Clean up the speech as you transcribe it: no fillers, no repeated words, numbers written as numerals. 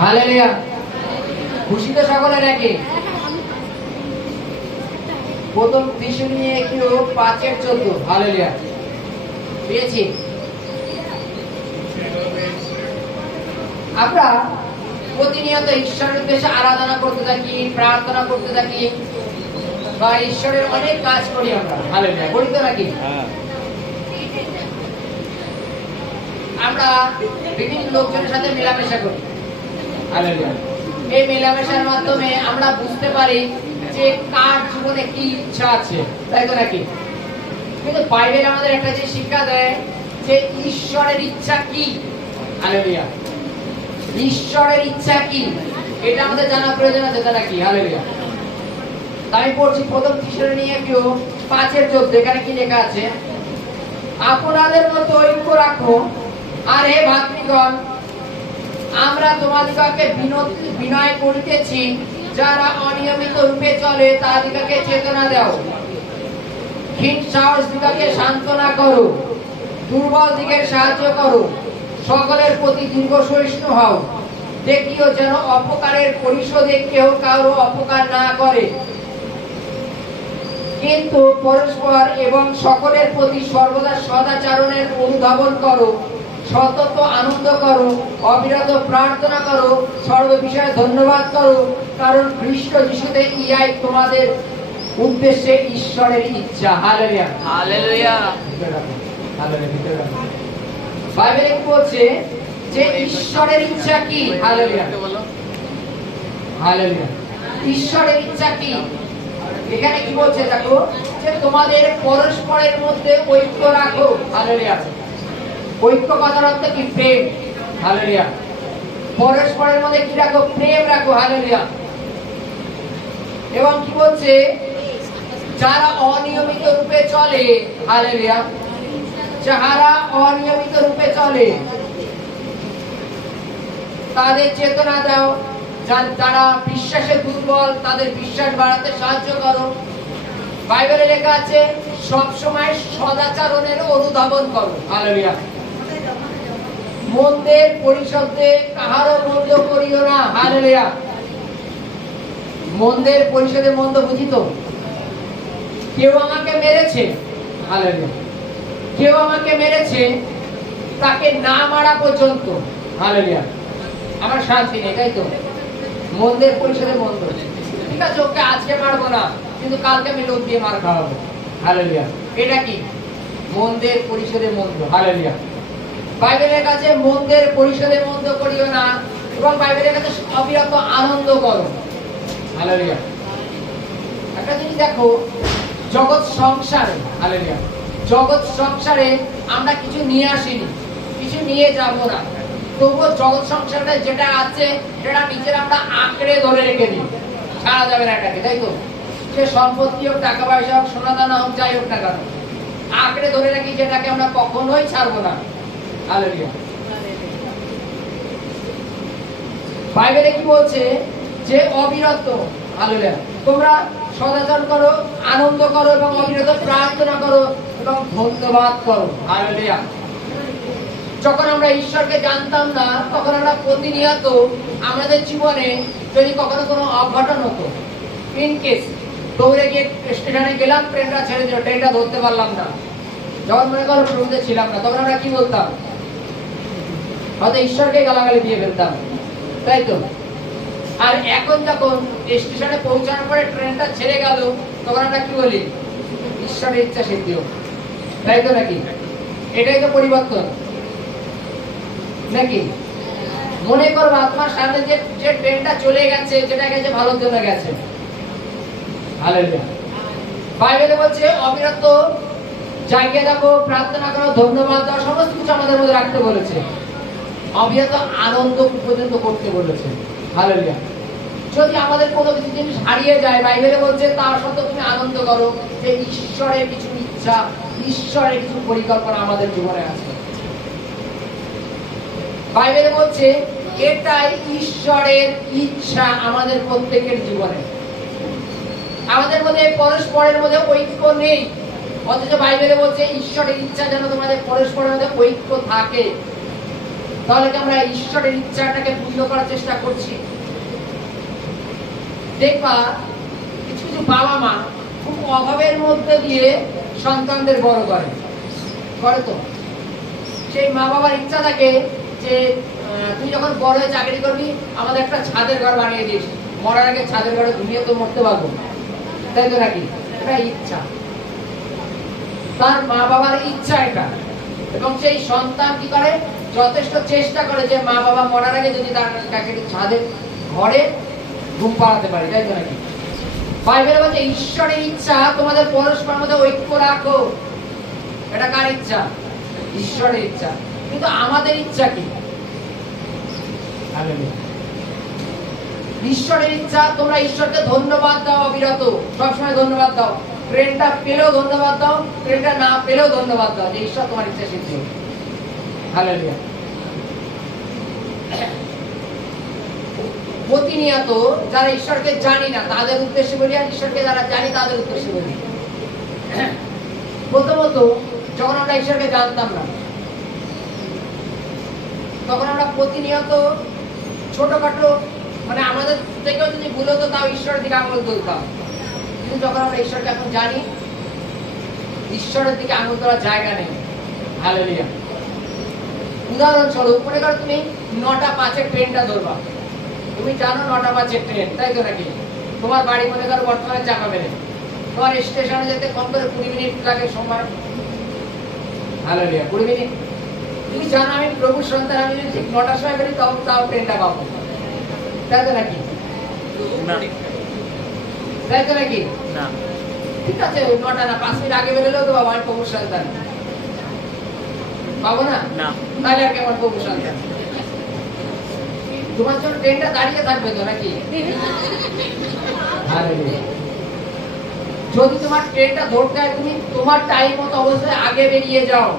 Hallelujah. খুশি তো সকলের একে। প্রথম থিসলুনিকে কেউ 5:14 হালেলুয়া পেয়েছি। আমরা প্রতিনিয়ত ঈশ্বরের উদ্দেশ্যে আরাধনা করতে থাকি, প্রার্থনা করতে থাকি, বা ঈশ্বরের অনেক কাজ করি আমরা। হালেলুয়া করি তো নাকি? আমরা বিভিন্ন লোকজনের সাথে মেলামেশা করি। হালেলুয়া। এই মেলামেশার মাধ্যমে আমরা বুঝতে পারি যে কার জীবনে কি ইচ্ছা আছে, তাই তো নাকি? কিন্তু বাইবেল আমাদের একটা যে শিক্ষা দেয় যে ঈশ্বরের ইচ্ছা কি। হালেলুয়া। ঈশ্বরের ইচ্ছা কি এটা আমাদের জানা প্রয়োজন আছে, তাই নাকি? হালেলুয়া। আমি পড়ছি প্রথম থিসলুনিকে 5:14, এখানে কি লেখা আছে? আপনাদের মধ্যে ঐক্য রাখো, আর হে ভাতৃগণ, আমরা তোমাদিগকে বিনয় করিতেছি, যারা অনিয়মিত রূপে চলে তাদিগকে চেতনা দাও, ক্ষীণ সাহস দিগকে সান্ত্বনা করো, দুর্বল দিগের সাহায্য করো, সকলের প্রতি দীর্ঘ সহিষ্ণু হও, দেখিও যেন অপকারের পরিশোধে কেউ কারো অপকার না করে, কিন্তু পরস্পর এবং সকলের প্রতি সর্বদা সদাচরণের অনুধাবন করো, সতত আনন্দ করো, অবিরত প্রার্থনা করো, সর্ব বিষয়ে ধন্যবাদ করো, কারণ খ্রিস্ট যিশুতে ইহাই তোমাদের উদ্দেশ্যে ঈশ্বরের ইচ্ছা। হালেলুয়া। হালেলুয়া। হালেলুয়া। বাইবেলে কি বলছে যে ঈশ্বরের ইচ্ছা কি? হালেলুয়া। হালেলুয়া। ঈশ্বরের ইচ্ছা কি? এখানে কি বলছে দেখো, যে তোমাদের পরস্পরের মধ্যে ঐক্য রাখো। হালেলুয়া। ঐক্য কথার অর্থ কি? প্রেম। হালেলুয়া। পরস্পরের মধ্যে কি রাখো? প্রেম রাখো। হালেলুয়া। এবং কি বলছে? যারা অনিয়মিত রূপে চলে। হালেলুয়া। যারা অনিয়মিত রূপে চলে তাদের চেতনা দাও, যারা বিশ্বাসে দুর্বল তাদের বিশ্বাস বাড়াতে সাহায্য করো। বাইবেলে লেখা আছে সব সময় সদাচরণের অনুধাবন করো। হালেলুয়া। মন্দের পরিশোধে কাহারও মন্দ করিও না। হালেলুয়া। মন্দের পরিশোধে মন্দ বুঝি তো? কেউ আমাকে মেরেছে। হালেলুয়া। কেউ আমাকে মেরেছে, তাকে না মারা পর্যন্ত। হালেলুয়া। আমার শান্তি নেই, তাই তো? মন্দের পরিশোধে মন্দ। ঠিক আছে, ওকে আজকে মারবো না, কিন্তু কালকে আমি লোক দিয়ে মার খাওয়াবো। হালেলুয়া। এটা কি? মন্দের পরিশোধে মন্দ। হালেলুয়া। বাইবেলের কাছে মন্দের পরিশোধে মন্দ করিও না, এবং বাইবেলের কাছে অবিরত আনন্দ করো। হালেলুয়া। একটা জিনিস দেখো, জগৎ সংসারে। হালেলুয়া। জগৎ সংসারে আমরা কিছু নিয়ে আসিনি, কিছু নিয়ে যাব না, তবুও জগৎ সংসারে যেটা আছে সেটা নিজের আমরা আঁকড়ে ধরে রেখে দিই, ছাড়া যাবে না এটাকে, তাই তো? সে সম্পত্তি হোক, টাকা পয়সা হোক, সোনা দানা হোক, যাই হোক না কেন, আঁকড়ে ধরে রাখি, যেটাকে আমরা কখনোই ছাড়বো না। হালেলুয়া। বাইবেলে কি বলছে? যে অবিরত। হালেলুয়া। তোমরা সদাচরণ করো, আনন্দ করো, এবং অবিরত প্রার্থনা করো, এবং ধন্যবাদ করো। হালেলুয়া। যখন আমরা ঈশ্বরকে জানতাম না, তখন আমরা প্রতিনিয়ত আমাদের জীবনে যদি কখনো কোনো অঘটন হতো, ইন কেস দৌড়ে গিয়ে স্টেশনে গেলাম, ট্রেনটা ছেড়ে দিল, ট্রেনটা ধরতে পারলাম না, যখন মনে করো প্রভুতে ছিলাম না, তখন আমরা কি বলতাম? হয়তো ঈশ্বরকে গালাগালি দিয়ে ফেলতাম, তাই তো? আর এখন যখন স্টেশনে পৌঁছানোর পরে ট্রেনটা ছেড়ে গেল, তখন আমরা কি বলি? ঈশ্বরের ইচ্ছা সিদ্ধি হোক, তাই তো নাকি? এটাই তো পরিবর্তন নাকি? মনে করো আত্মার সামনে যে ট্রেনটা চলে গেছে, যেটা গেছে ভালোর জন্য গেছে। হালেলুয়া। বাইবেলে বলছে অবিরত জায়গায় দেখো, প্রার্থনা করো, ধন্যবাদ দাও, সমস্ত কিছু আমাদের মধ্যে রাখতে বলেছে। অবিরত আনন্দ পর্যন্ত করতে বলেছে। হালেলুয়া। যদি আমাদের কোনো কিছু জিনিস হারিয়ে যায়, বাইবেলে বলছে তার সত্ত্বেও তুমি আনন্দ করো যে ঈশ্বরের কিছু ইচ্ছা, ঈশ্বরের কিছু পরিকল্পনা আমাদের জীবনে আছে। বাইবেলে বলছে এটাই ঈশ্বরের ইচ্ছা আমাদের প্রত্যেকের জীবনে। আমাদের মধ্যে পরস্পরের মধ্যে ঐক্য নেই, অথচ বাইবেলে বলছে ঈশ্বরের ইচ্ছা যেন তোমাদের পরস্পরের মধ্যে ঐক্য থাকে। তাহলে কি আমরা ঈশ্বরের ইচ্ছাটাকে পূর্ণ করার চেষ্টা করছি? দেখবা কিছু কিছু বাবা মা খুব অভাবের মধ্যে দিয়ে সন্তানদের বড় করে তো। সেই মা বাবার ইচ্ছা থাকে যে তুই যখন বড় হয়ে চাকরি করবি আমাদের একটা ছাদের ঘর বানিয়ে দিস, মরার আগে ছাদের ঘরে ঘুমিয়ে তো মরতে পারবো, তাই তো নাকি? এটা ইচ্ছা, তার মা বাবার ইচ্ছা এটা। এবং সেই সন্তান কি করে, যথেষ্ট চেষ্টা করে যে মা বাবা মরার আগে যদি তাকে ছাদের ঘরে ঘুম পাড়াতে পারে, তাই তো নাকি? বাইবেল বলছে ঈশ্বরের ইচ্ছা তোমাদের পরস্পরের মধ্যে ঐক্য রাখো। এটা কার ইচ্ছা? ঈশ্বরের ইচ্ছা। কিন্তু আমাদের ইচ্ছা কি? ঈশ্বরের ইচ্ছা তোমরা ঈশ্বরকে ধন্যবাদ দাও, অবিরত সবসময় ধন্যবাদ দাও। ট্রেনটা পেলেও ধন্যবাদ দাও, ট্রেনটা না পেলেও ধন্যবাদ দাও যে ঈশ্বর তোমার ইচ্ছা সিদ্ধ হোক। হালেলুয়া। প্রতিনিয়ত যারা ঈশ্বরকে জানি না তাদের উদ্দেশ্যে বলি, আর ঈশ্বরকে যারা জানি তাদের উদ্দেশ্যে বলি। প্রথমত যখন আমরা ঈশ্বরকে জানতাম না তখন আমরা প্রতিনিয়ত ছোটখাটো মানে আমাদের থেকেও যদি ভুল হতো তাও ঈশ্বরের দিকে আঙুল তুলতাম। কিন্তু যখন আমরা ঈশ্বরকে এখন জানি, ঈশ্বরের দিকে আঙুল তোলার জায়গা নেই। হালেলুয়া। উদাহরণস্বরূপ মনে করো তুমি 9:05 ট্রেনটা ধরবা, তুমি জানো 9:05 ট্রেন, তাই তো নাকি? তোমার বাড়ি মনে করো বর্তমানে চাপা বেড়ে, তোমার স্টেশনে যেতে কম করে 20 মিনিট লাগে সময়। হালেলুয়া। 20 মিনিট। তুমি জানো আমি প্রভুর সন্তান, আমি যদি ঠিক 9টার সময় বেরি তাও ট্রেনটা পাবো, তাই তো নাকি? তাই তো নাকি? ঠিক আছে 9টা না 5 মিনিট আগে বেরোলেও তো বাবা আমি প্রভুর সন্তান, পাবো না? তাহলে আর কেমন প্রভুর সন্তান? তোমার জন্য ট্রেনটা দাঁড়িয়ে থাকবে তো নাকি? যদি তোমার ট্রেনটা ধরতে হয় তুমি তোমার টাইম মতো অবস্থায় আগে বেরিয়ে যাও।